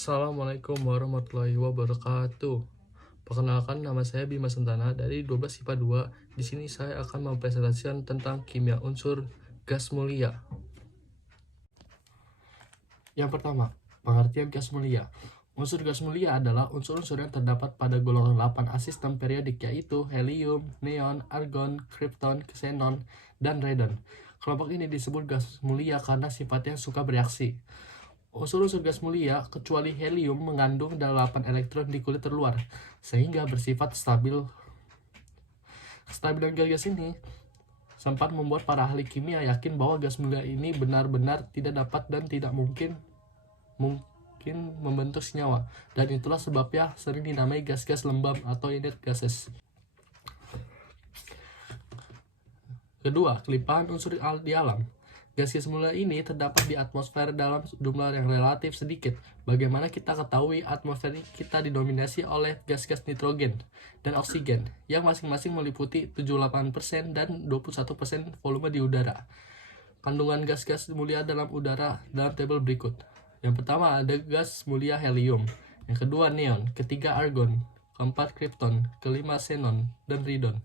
Assalamualaikum warahmatullahi wabarakatuh. Perkenalkan, nama saya Bima Sentana dari 12 IPA 2. Di sini saya akan mempresentasikan tentang kimia unsur gas mulia. Yang pertama, pengertian gas mulia. Unsur gas mulia adalah unsur-unsur yang terdapat pada golongan 8 A sistem periodik, yaitu helium, neon, argon, krypton, xenon, dan radon. Kelompok ini disebut gas mulia karena sifatnya suka bereaksi. Unsur-unsur gas mulia, kecuali helium, mengandung 8 elektron di kulit terluar, sehingga bersifat stabil. Kestabilan gas ini sempat membuat para ahli kimia yakin bahwa gas mulia ini benar-benar tidak dapat dan tidak mungkin membentuk senyawa, dan itulah sebabnya sering dinamai gas-gas lembab atau inert gases. Kedua, kelimpahan unsur di alam. Gas-gas mulia ini terdapat di atmosfer dalam jumlah yang relatif sedikit. Bagaimana kita ketahui atmosfer kita didominasi oleh gas-gas nitrogen dan oksigen, yang masing-masing meliputi 78% dan 21% volume di udara. Kandungan gas-gas mulia dalam udara dalam tabel berikut. Yang pertama ada gas mulia helium, yang kedua neon, ketiga argon, keempat krypton, kelima xenon, dan radon.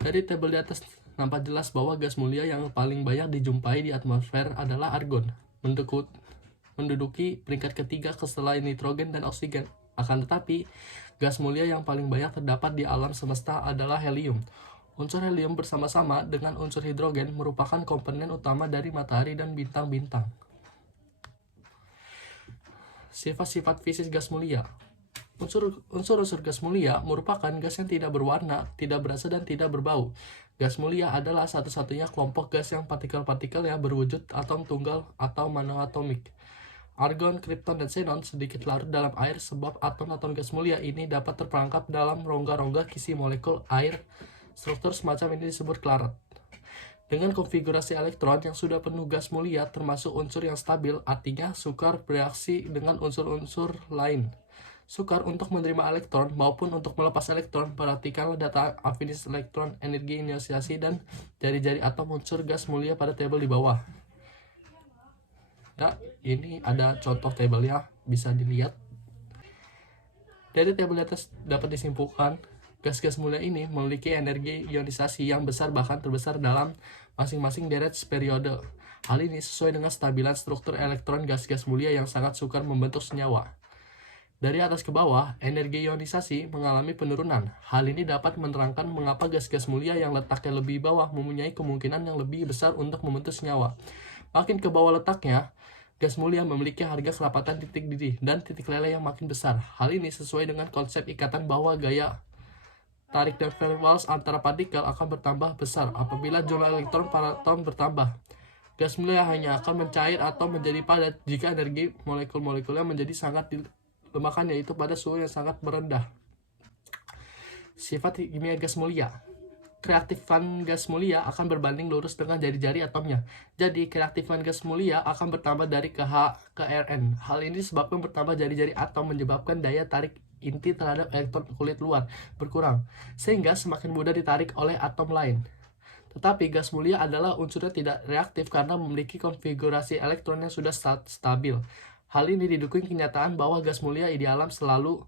Dari tabel di atas nampak jelas bahwa gas mulia yang paling banyak dijumpai di atmosfer adalah argon, menduduki peringkat ketiga setelah nitrogen dan oksigen. Akan tetapi, gas mulia yang paling banyak terdapat di alam semesta adalah helium. Unsur helium bersama-sama dengan unsur hidrogen merupakan komponen utama dari matahari dan bintang-bintang. Sifat-sifat fisik gas mulia. Unsur-unsur gas mulia merupakan gas yang tidak berwarna, tidak berasa, dan tidak berbau. Gas mulia adalah satu-satunya kelompok gas yang partikel-partikel yang berwujud atom tunggal atau monoatomik. Argon, krypton, dan xenon sedikit larut dalam air sebab atom-atom gas mulia ini dapat terperangkap dalam rongga-rongga kisi molekul air. Struktur semacam ini disebut klarat. Dengan konfigurasi elektron yang sudah penuh gas mulia termasuk unsur yang stabil, artinya sukar bereaksi dengan unsur-unsur lain. Sukar untuk menerima elektron maupun untuk melepas elektron. Perhatikanlah data afinitas elektron, energi ionisasi, dan jari-jari atom unsur gas mulia pada tabel di bawah. Ya, ini ada contoh tabelnya, bisa dilihat. Dari tabel di atas dapat disimpulkan, gas-gas mulia ini memiliki energi ionisasi yang besar, bahkan terbesar dalam masing-masing deret periode. Hal ini sesuai dengan stabilan struktur elektron gas-gas mulia yang sangat sukar membentuk senyawa. Dari atas ke bawah, energi ionisasi mengalami penurunan. Hal ini dapat menerangkan mengapa gas-gas mulia yang letaknya lebih bawah mempunyai kemungkinan yang lebih besar untuk membentuk senyawa. Makin ke bawah letaknya, gas mulia memiliki harga kelapatan titik didih dan titik leleh yang makin besar. Hal ini sesuai dengan konsep ikatan bahwa gaya tarik dan van Waals antara partikel akan bertambah besar apabila jumlah elektron per atom bertambah. Gas mulia hanya akan mencair atau menjadi padat jika energi molekul-molekulnya menjadi sangat dilemahkan, yaitu pada suhu yang sangat merendah. Sifat kimia gas mulia. Kereaktifan gas mulia akan berbanding lurus dengan jari-jari atomnya. Jadi, kereaktifan gas mulia akan bertambah dari ke H ke Rn. Hal ini disebabkan bertambah jari-jari atom menyebabkan daya tarik inti terhadap elektron kulit luar berkurang, sehingga semakin mudah ditarik oleh atom lain. Tetapi gas mulia adalah unsurnya tidak reaktif karena memiliki konfigurasi elektron yang sudah stabil. Hal ini didukung kenyataan bahwa gas mulia di alam selalu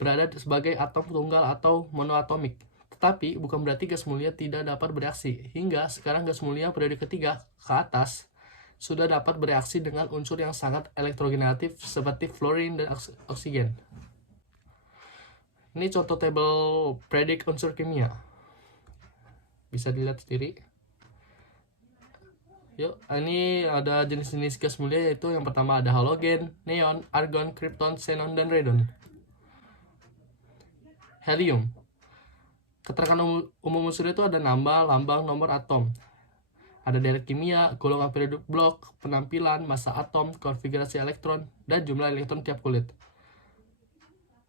berada sebagai atom tunggal atau monoatomik. Tetapi bukan berarti gas mulia tidak dapat bereaksi. Hingga sekarang gas mulia periode ketiga ke atas sudah dapat bereaksi dengan unsur yang sangat elektronegatif seperti fluorine dan oksigen. Ini contoh tabel predik unsur kimia. Bisa dilihat sendiri. Yuk, ini ada jenis-jenis gas mulia, yaitu yang pertama ada halogen, neon, argon, krypton, xenon, dan radon. Helium. Keterangan umum unsur itu ada nama, lambang, nomor atom. Ada deret kimia, golongan periodik blok, penampilan, massa atom, konfigurasi elektron, dan jumlah elektron tiap kulit.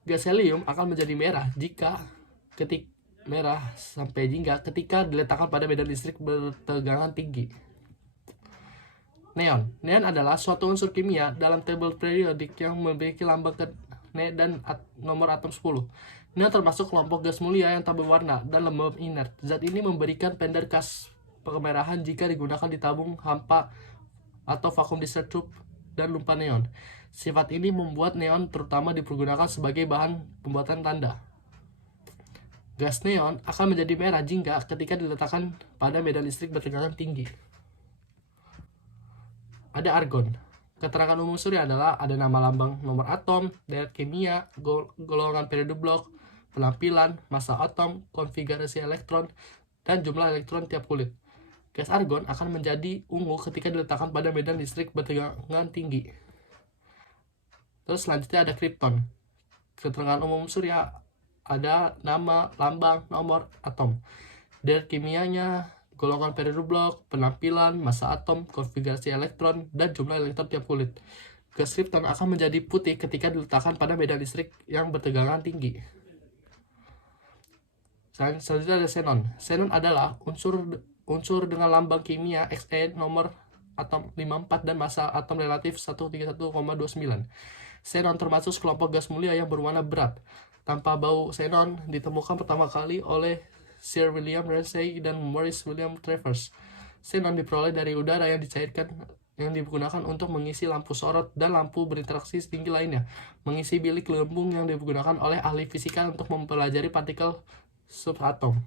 Gas helium akan menjadi merah ketika diletakkan pada medan listrik bertegangan tinggi. Neon. Neon adalah suatu unsur kimia dalam tabel periodik yang memiliki lambang dan nomor atom 10. Neon termasuk kelompok gas mulia yang tak berwarna dan lembab inert. Zat ini memberikan pender khas kemerahan jika digunakan di tabung hampa atau vacuum discharge tube dan lumpa neon. Sifat ini membuat neon terutama dipergunakan sebagai bahan pembuatan tanda. Gas neon akan menjadi merah jingga ketika diletakkan pada medan listrik bertegangan tinggi. Ada argon. Keterangan umum surya adalah ada nama lambang, nomor atom, deret kimia, golongan periode blok, penampilan, massa atom, konfigurasi elektron, dan jumlah elektron tiap kulit. Gas argon akan menjadi ungu ketika diletakkan pada medan listrik bertegangan tinggi. Terus selanjutnya ada kripton. Keterangan umum surya ada nama, lambang, nomor atom, deret kimianya, golongan periode blok, penampilan, massa atom, konfigurasi elektron, dan jumlah elektron tiap kulit. Gas kripton akan menjadi putih ketika diletakkan pada medan listrik yang bertegangan tinggi. Selanjutnya ada xenon. Xenon adalah unsur dengan lambang kimia Xe, nomor atom 54, dan massa atom relatif 131,29. Xenon termasuk kelompok gas mulia yang berwarna berat. Tanpa bau xenon ditemukan pertama kali oleh Sir William Ramsay dan Maurice William Travers. Xenon diperoleh dari udara yang dicairkan yang digunakan untuk mengisi lampu sorot dan lampu berinteraksi tinggi lainnya, mengisi bilik lembung yang digunakan oleh ahli fisika untuk mempelajari partikel subatom.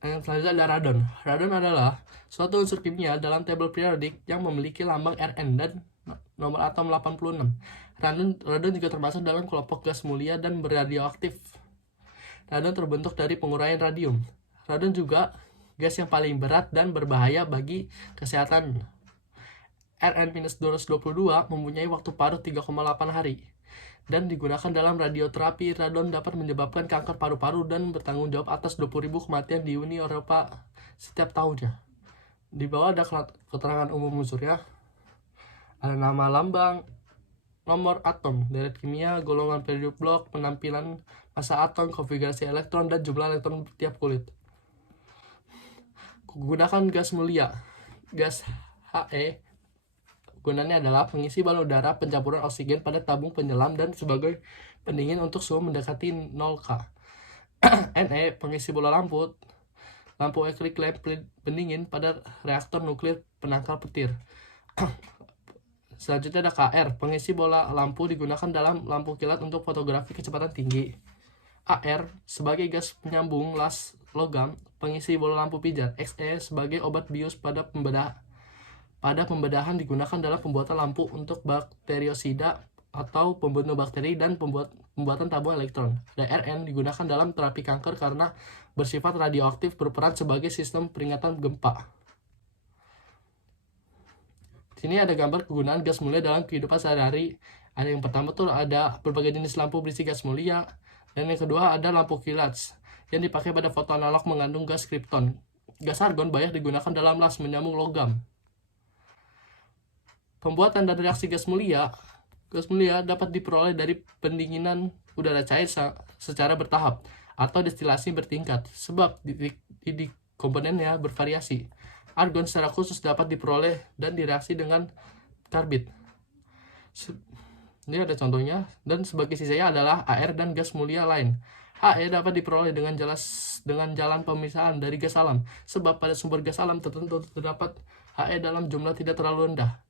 Yang selanjutnya ada radon. Radon adalah suatu unsur kimia dalam tabel periodik yang memiliki lambang Rn dan nomor atom 86. Radon juga termasuk dalam kelompok gas mulia dan beradioaktif. Radon terbentuk dari penguraian radium. Radon juga gas yang paling berat dan berbahaya bagi kesehatan. Rn-222 mempunyai waktu parut 3,8 hari dan digunakan dalam radioterapi. Radon dapat menyebabkan kanker paru-paru dan bertanggung jawab atas 20.000 kematian di Uni Eropa setiap tahunnya. Di bawah ada keterangan umum unsurnya. Ada nama, lambang, nomor atom, deret kimia, golongan periode blok, penampilan, massa atom, konfigurasi elektron, dan jumlah elektron tiap kulit. Gunakan gas mulia. Gas He gunanya adalah pengisi balon udara pencampuran oksigen pada tabung penyelam dan sebagai pendingin untuk suhu mendekati 0K. Ne pengisi bola lampu acrylic lamp pendingin pada reaktor nuklir penangkal petir. Selanjutnya ada Kr, pengisi bola lampu digunakan dalam lampu kilat untuk fotografi kecepatan tinggi. Ar sebagai gas penyambung las logam, pengisi bola lampu pijat. Xe sebagai obat bius pada pembedahan digunakan dalam pembuatan lampu untuk bakteriosida atau pembunuh bakteri dan pembuatan tabung elektron. Ada Rn digunakan dalam terapi kanker karena bersifat radioaktif, berperan sebagai sistem peringatan gempa. Sini ada gambar kegunaan gas mulia dalam kehidupan sehari-hari. Ada yang pertama tuh ada berbagai jenis lampu berisi gas mulia, dan yang kedua ada lampu kilat yang dipakai pada foto analog mengandung gas kripton. Gas argon banyak digunakan dalam las menyambung logam. Pembuatan dan reaksi gas mulia dapat diperoleh dari pendinginan udara cair secara bertahap atau destilasi bertingkat, sebab di komponennya bervariasi. Argon secara khusus dapat diperoleh dan direaksi dengan karbid. Ini ada contohnya, dan sebagai sisanya adalah Ar dan gas mulia lain. He dapat diperoleh dengan jalan pemisahan dari gas alam, sebab pada sumber gas alam tertentu terdapat He dalam jumlah tidak terlalu rendah.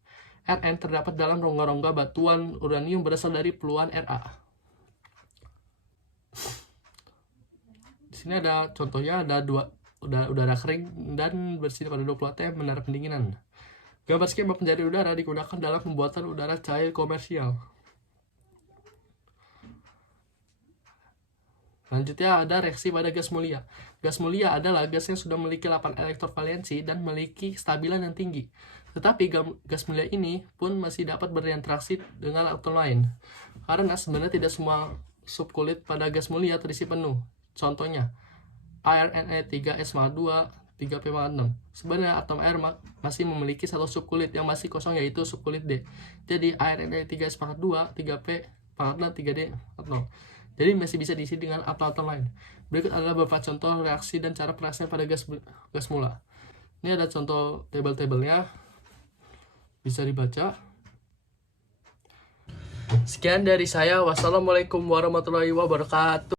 Rn terdapat dalam rongga-rongga batuan uranium berasal dari peluang Ra. Di sini ada contohnya, ada udara kering dan bersih pada 20 atm menara pendinginan. Gambar skema penjari udara digunakan dalam pembuatan udara cair komersial. Selanjutnya ada reaksi pada gas mulia. Gas mulia adalah gas yang sudah memiliki 8 elektrovalensi dan memiliki kestabilan yang tinggi. Tetapi gas mulia ini pun masih dapat berinteraksi dengan elektron lain. Karena sebenarnya tidak semua subkulit pada gas mulia terisi penuh. Contohnya, ArNe3S2 3P6. Sebenarnya atom air masih memiliki satu subkulit yang masih kosong, yaitu subkulit D. Jadi ArNe3S2 3P6 3D atau jadi masih bisa diisi dengan atom-atom lain. Berikut adalah beberapa contoh reaksi dan cara pereaksian pada gas mula. Ini ada contoh tabel-tabelnya, bisa dibaca. Sekian dari saya. Wassalamualaikum warahmatullahi wabarakatuh.